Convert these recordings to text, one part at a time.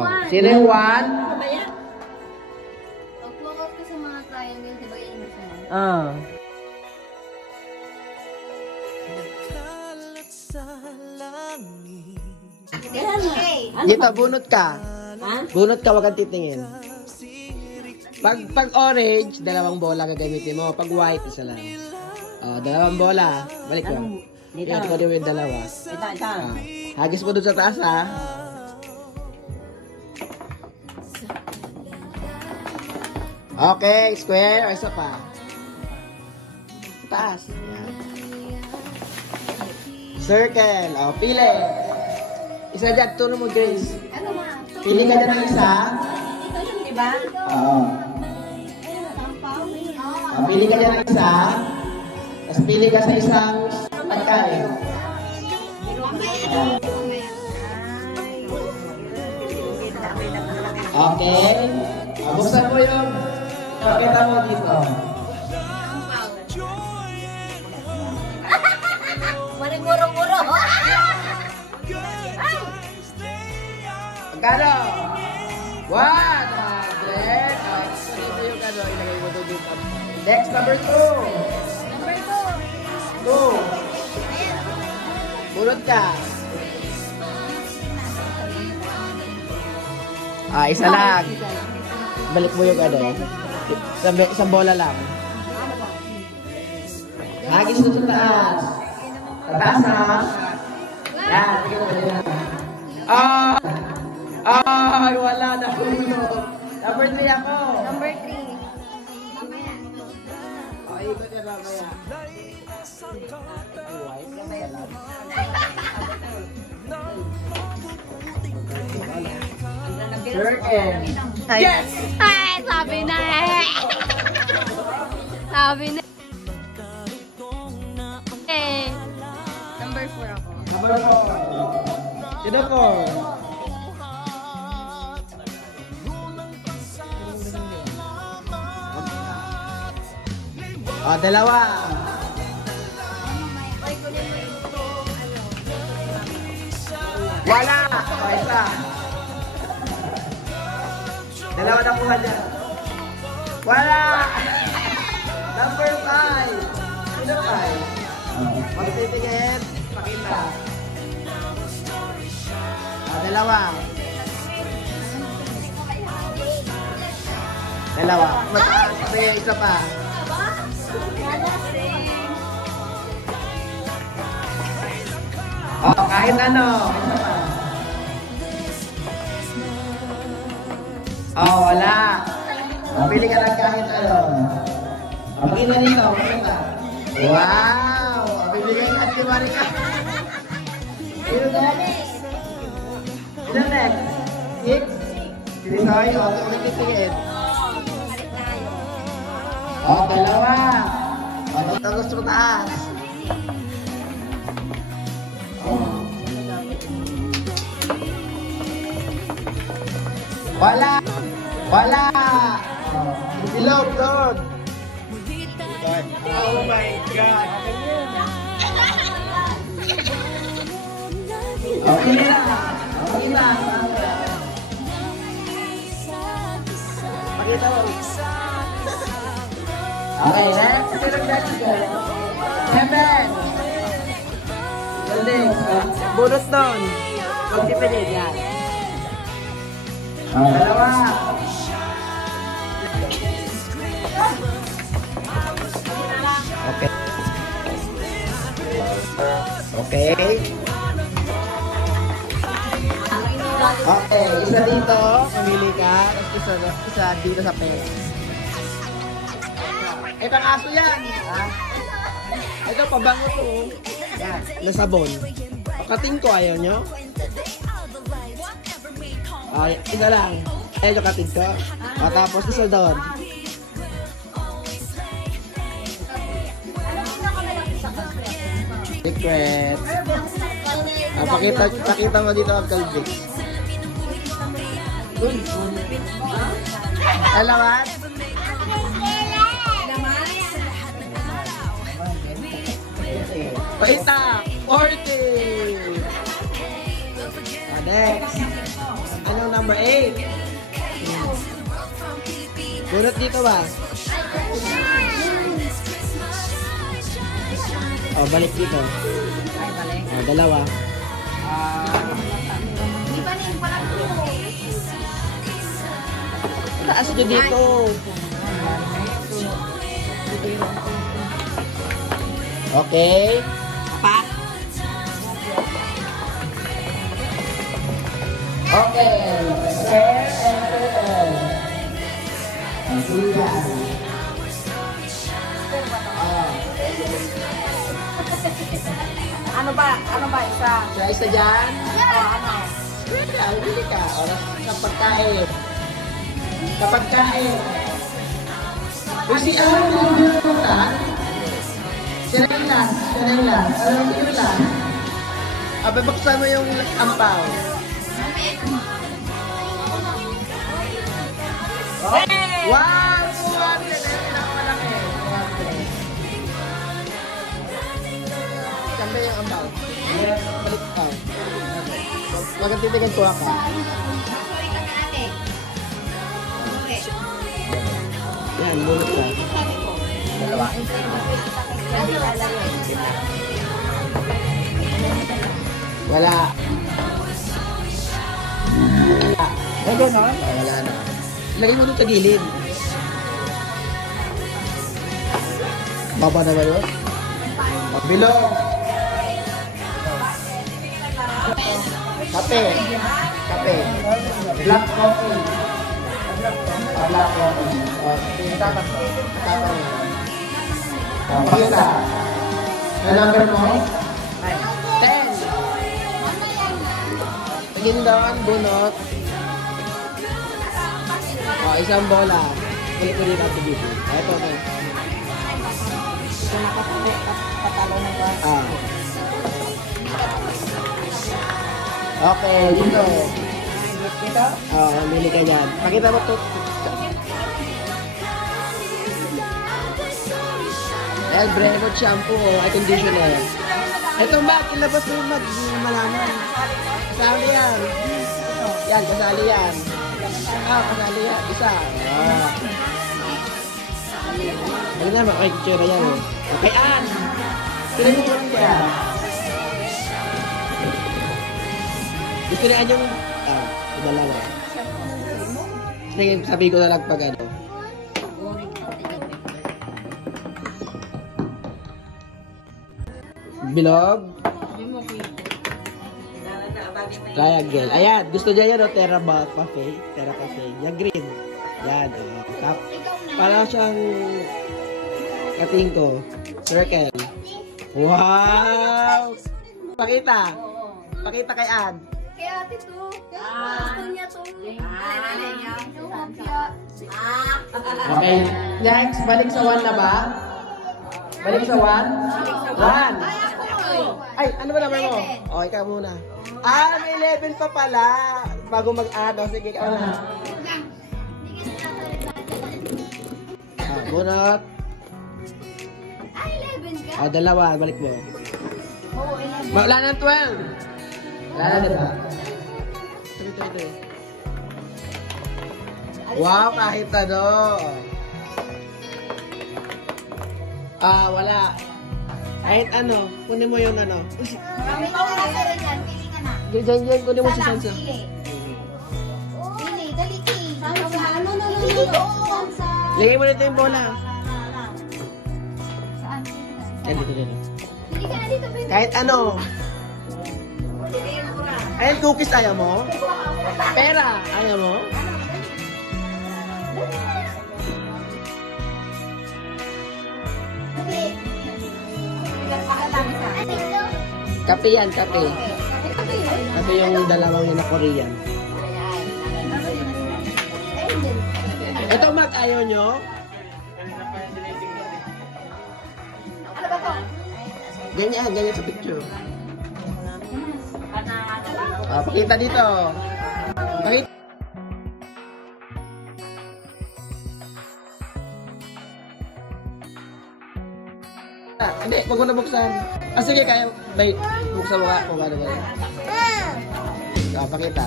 one. Sino yung one? Pag-focus ka sa mga triangle, di ba yun mo siya? Okay. Dito, bunot ka. Ha? Bunot ka, wag kang titingin. Pag orange, dalawang bola gagamitin mo. Pag white, isa lang. Dalawang bola. Balik ko. Dito. Ikat ko din yung dalawa. Ito. Hagis mo doon sa taas, ha? Okay, square. O, isa pa. Sa taas. Yan. Circle. O, pili. Isa dyan. Turo mo, Grace. Ano ma? Pili ka dyan ng isa. Ito yun, di ba? Oo. Pili ka dyan ng isa. Tapos pili ka sa isang pagkain. Okay. Buksan mo yung kapita mo dito. Maniguro-guro. Magkano? 100. Dito yung ano, ilagay mo doon dito. Next, number 2. Number 2. Bunot ka. Isa lang. Balik mo yung ano. Isang bola lang. Hagis mo sa taas. Sa taas, ha? Yan. Ay, wala na. Number 3 ako. Number 3. Ikot yan mamaya. Circle. Yes! Ay, sabi na eh. Sabi na. Okay. Number 4 ako. Number 4. Sino po? Dalawa. Wala. Isa. Dalawa na kuha dyan. Wala. Number 5. Sino 5? Magtitigit. Pakita. Dalawa. Dalawa. May isa pa. Kahit ano. Wala. Pili ka lang kahit ano. Pakita dito. Pakita. Wow! Bibigyan ka si Marika. Sino next? Sino next? 6? Sino Soy? Nagkitigit. Dalawa. Tapos sa taas. Wala! Wala! Silog doon! Oh my God! Okay na! Okay na! Pakita mo! Okay, next! Silog next! 7! Galing! Bunot doon! Magsipilit yan! Dalawa! Okay. Okay. Okay, isa dito, pumili ka, tapos isa dito sa pera. Ito ang aso yan. Ito, pabango to. Yan, nasabon. Pakating ko, ayaw nyo? Isa lang. Ito kating ko. Tapos isa doon. Secret. Pakita mo dito ang kalbik. Alamat? Paita! 40! Next! Anong number 8. Bunot dito ba? Oh, balik dito. Oh, dalawa. Taas nyo dito. Okay. Pak. Okay. Ano ba isa? Isa dyan? Ano? Bili ka. Oras sa pagkain. Sa pagkain. Kung si Aaron yung pumunta, siya lang. Alam mo yun lang. Babaksan mo yung ampaw. Wow! Suwag! Malaki. Saan ba yung ampaw? Balik ka. Magkatitigan ko ako. Yan, bulot ka. Dalawa. Wala. Wala na? Wala na. Lagay mo doon sa gilid. Baba naman yun. Bilog. Kape. Black coffee. Black coffee. Tapas. Pakita. Ang number mo? 10. Gindawan, bunot. Isang bola. Kulit-kulit natin dito. Ito na. Ito nakapatalo na ba? Okay, dito. Dito? Mili ka dyan. Pakita mo ito. El Breno shampoo ay conditioner. Itong bag, ilabas mo yung bag. Malaman. Kasali yan. Yan, kasali yan. Kasali yan. Isa. Ano na, makakitsura yan. Okay, Ann. Sino mo lang yan? Gusto na yung... dalawa. Sige, sabi ko na lang pag ano. Bilog. Triangle. Ayan, gusto niya yan o Terra Cafe. Terra Cafe. Yan green. Yan. Parang siyang kating ko. Circle. Wow! Pakita. Pakita kay Ann. Kay ate to. Gusto niya to. Okay. Next, balik sa 1 na ba? Balik sa 1? 1. Ay, ano ba naman mo? O, ikaw muna. May 11 pa pala. Bago mag-ano. Sige, ikaw na. Bunot. 11 ka? Dalawa. Balik mo. Wala na 12. Wala na, diba? Ito. Wow, kahit ano. Wala. Kahit ano. Kunin mo yung ano. Kami ko na rin yan. Pili ka na. Diyan, kunin mo si Sansa. Pili, dali ki. Ano na pili ko? Lagay mo nito yung bola. Saan? Yan, dito. Pili ka na dito, baby. Kahit ano. Ayun, cookies ayaw mo? Pera, ayaw mo? Kape yan, kape. Kape yung dalawang yun na Korean. Ito ayaw nyo? Ganyan sa picture. Pakita dito. Pakita. Hindi, wag mo na buksan. Sige, kaya. Buksan mo ka kung ano ba. Pakita.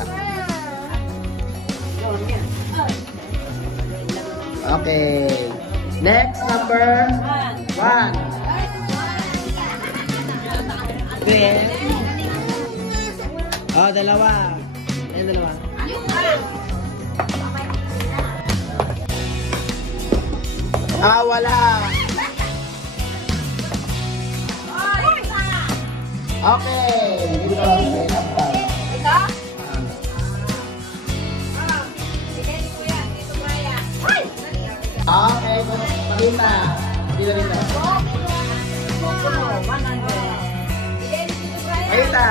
Okay. Next, number 1. Then, oh, dalawa. Ayan, dalawa. Ah, wala. Okay. Dito lang sa number. Ito? Okay, pakita. Dito rin. Pakita.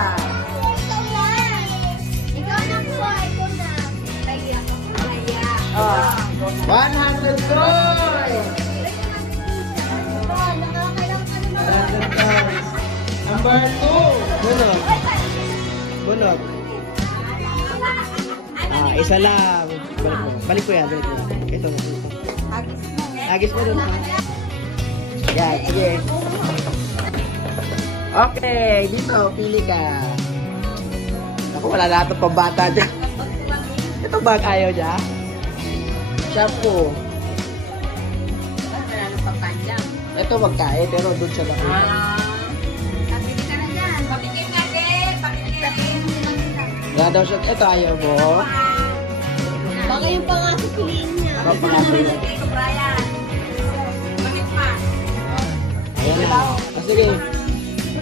Ikaw na po. Ikaw na. 100 coins. 100 coins. Number 2. Bunot. Bunot. Ah, isa lang. Balik ko yan. Balik ko. Ito. Agis mo dun. Yan, sige. Okay, dito, pili ka. Ako, wala na ito pambata dyan. Ito bag ayaw niya. Shampoo. Ito magkain, pero doon siya na. Wala daw siya. Ito ayaw mo. Baka yung pangako piliin niya. Ako pangako yun. Ayan na. Sige.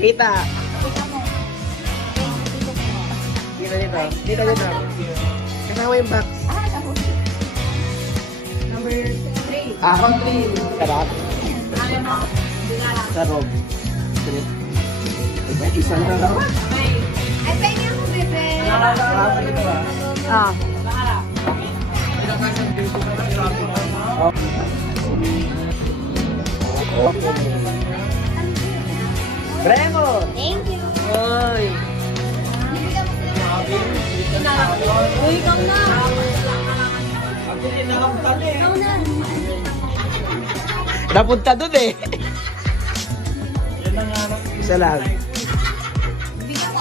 Kita. Dito, dito. Dito, dito. Kasama yung box. Number 3. Ako, 3. Sarap. Sarap. Isa na lang. Ay, pwede ako, bebe. Ah. Bremo! Thank you. Oy! Uy, ikaw na. Ikaw na. Napunta dun eh. Isa lang.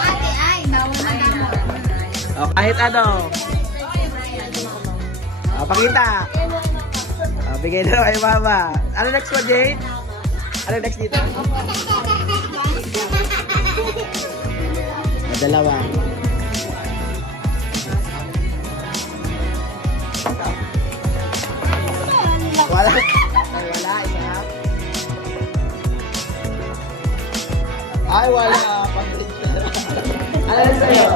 Ate, ay, bawal na mo. O, kahit ano. O, pakita. O, bigay na kay mama. Ano next mo, Jade? Ano next dito? O, dalawa. Wala. Ay, wala. Isa. Ay, wala. Ano na sa'yo?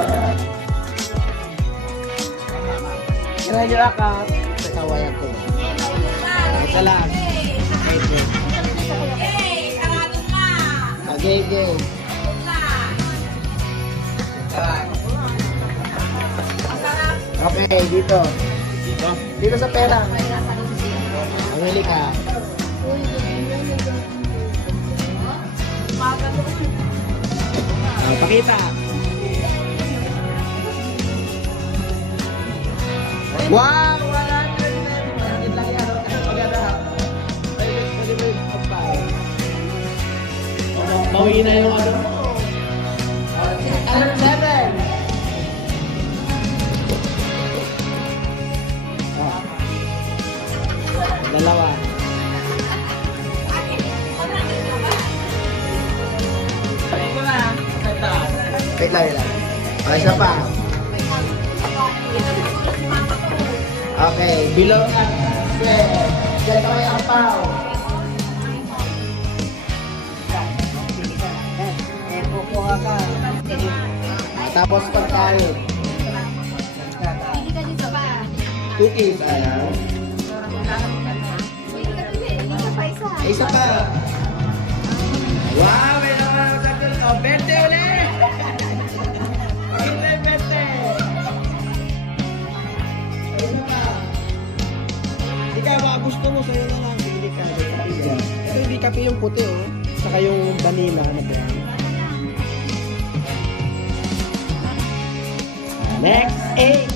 Kailangan nyo akap. Sa kawayan ko. Isa lang. Okay, okay. Okay, dito. Dito sa pera. Pamili ka. Pakita. Wow! 100 lang yan. Bawi na yung ano. 107. Dalawa. Wait lang, wait lang. Isa pa. Okay, below na. Okay. Diyan ka may ampaw. Kukuha ka. Tapos pagkain. Pili ka dito pa. Cookies, ayaw. Pili ka dito. Isa pa, isa. Isa pa. Wow, may naman ako sa tulog. Oh, 20 ulit! 20. Ayun na. Ikaw, baka gusto mo, sa'yo na lang. Hindi ka. Ito hindi kape yung puti, oh. Saka yung vanilla na brown. Next, 8.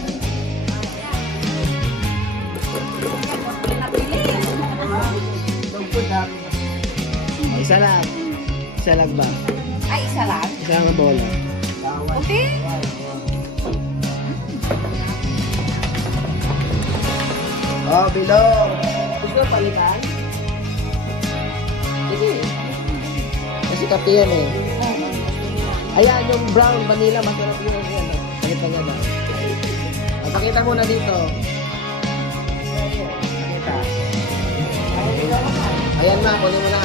Isa lang. Isa lang ba? Ay, isa lang. Isa lang ang bola. Okay. Oh, below. Gusto Gusto palitan? Sige. Kasi kape yan eh. Ayan, yung brown vanilla, masarap yun. Ayan, pakita nga ba? Pakita muna dito. Pakita. Ayan ma, kunin mo na.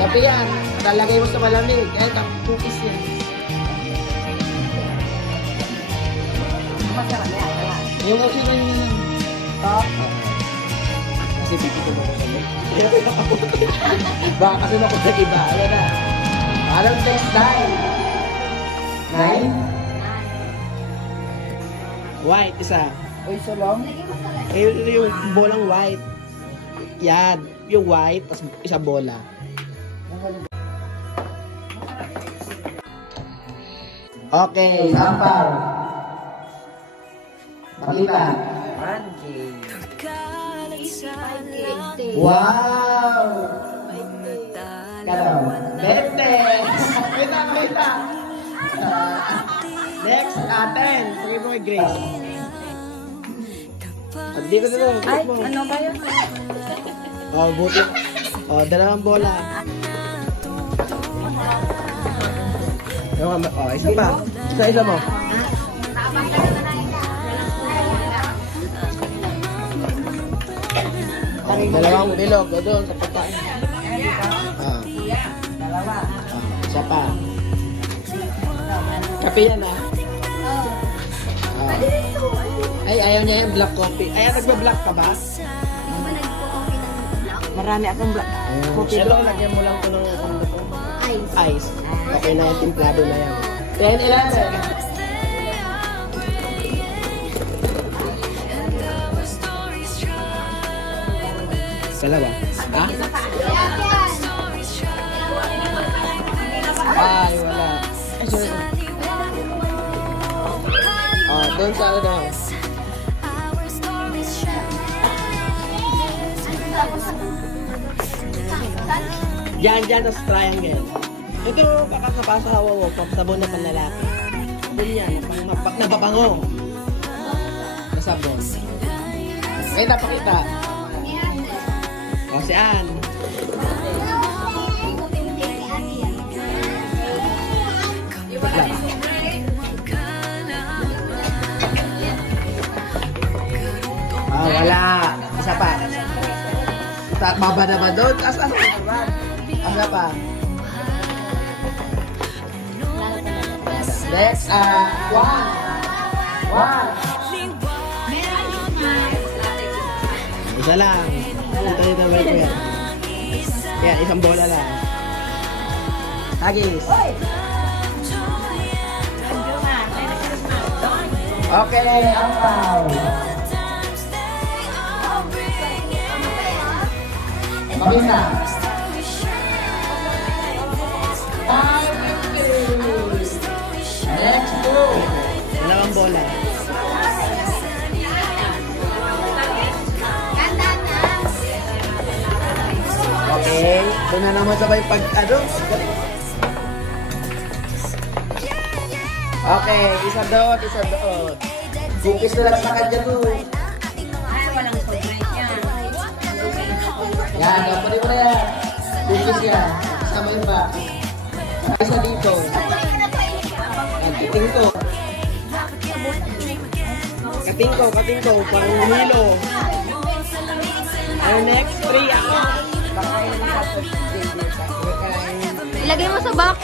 Kape yan. Talagay mo sa malamig. Ayan, cookies yan. Masarap yan. Yung okay na yun. Top. Kasi pipito mo ko sa mo. Baka kasi ako sa iba. Ayan na. Parang text dahil. 9. White, isa. Uy, sulong. Yung bolang white. Yan. Yung white, tapos isa bola. Okay, sampal. Pakita. Wow! Kano? Bete! Kita! Next, 10. Sige mo kay Grace. Dito. Ay, ano kayo? Oh, buti. Oh, dalawang bola. Oh, isa pa. Isa mo. Dalawang bilog. O doon, sa pagkain. Dalawa. Isa pa. Kape yan ah. Ay, ayaw niya yung black coffee. Ay, nagba-black ka ba? Marami akong coffee. Hello, lagyan mo lang ko ng ice. Okay na yung timplado na yan. 10, 11. Dalawa. Ha? Ay, wala. Oh, doon sa ano. Diyan sa triangle. Ito, baka kapasa hawa mo, sabon na panlalaki. Doon yan, napapango. Nasabon. Ngayon napakita. O, si Ann. Ah, wala. Isa pa. Baba na ba doon? Asa pa? Next, 1. Isa lang. Ito ba ito yan? Yan, isang bola lang. Hagis. Okay, ampaw. Pamisa. Next, 2. Dalawang bola. Okay, doon na naman sabay pag-ano. Okay, isa doon. Cookies na lang sa kanya doon. Ay, walang sobrang yan. Yan, pwede mo na yan. Cookies yan. Kasama yun ba? Isa dito. Kating ko. Parang hilo. And next, 3 ako. Ilagay mo sa box.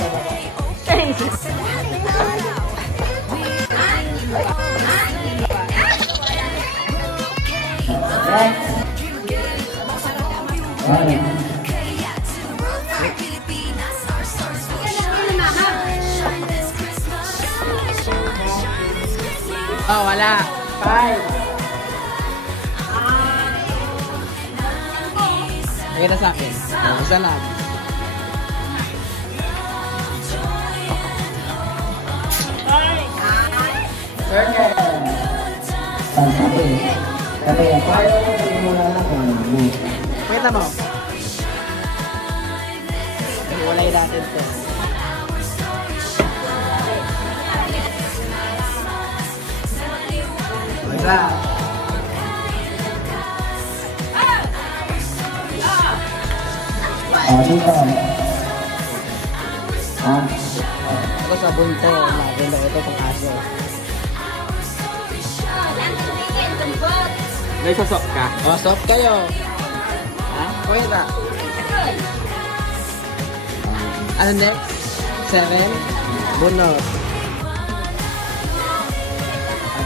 Oh, wala. 5. Nakita sa akin. Oh, isa lang. Circle. Sabi yan. Kaya mo na lang. Pakita mo. Walay natin ito. Isa. Dito. Ako sa bunto. Maganda ito pang aso. May sasok ka? O, stop kayo. Ha? Kuya ka? Ano next? 7? Bunot.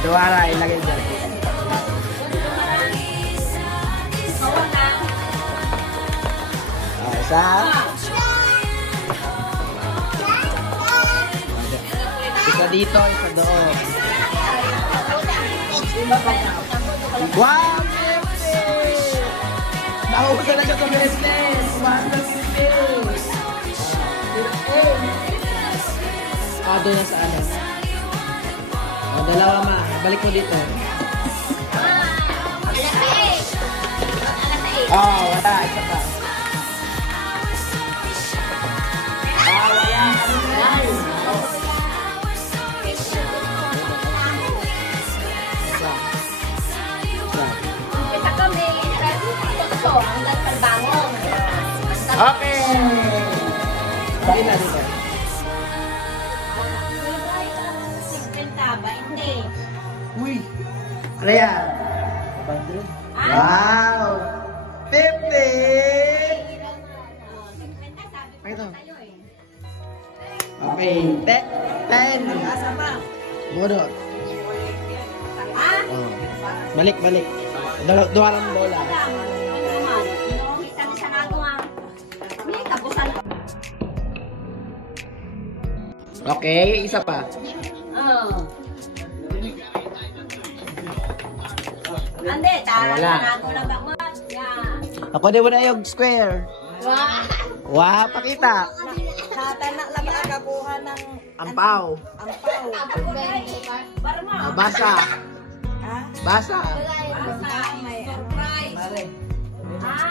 Duwara, ilagay dyan. Isa. Isa dito, isa doon. Wow! Nauusan na siya sa business! 150! Doon na sa ano. Dalawa ma. Balik mo dito. Wala. Isa pa. Wala. Okay. Balik na dito. Uy! Ano yan? Wow! 50! Ito. Okay. 10. Budot. Balik. Dua lang bola. Okay, isa pa. Ande, wala. Ako din mo na yung square. Wow, pakita. Natanak lang nakakuha ng Ampaw. Basa. Basa. May surprise.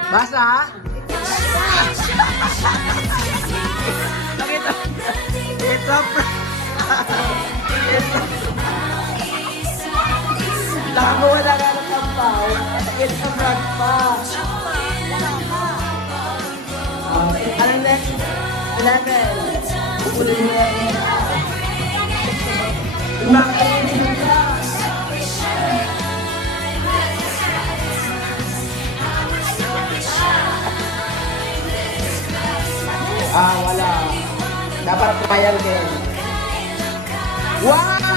Basa. Pakita. It's a nakakuha na nga ng ampaw. It's a frog pa. Ano next? 11. Kukunin mo yan. Wala. Dapat trial din. Wow!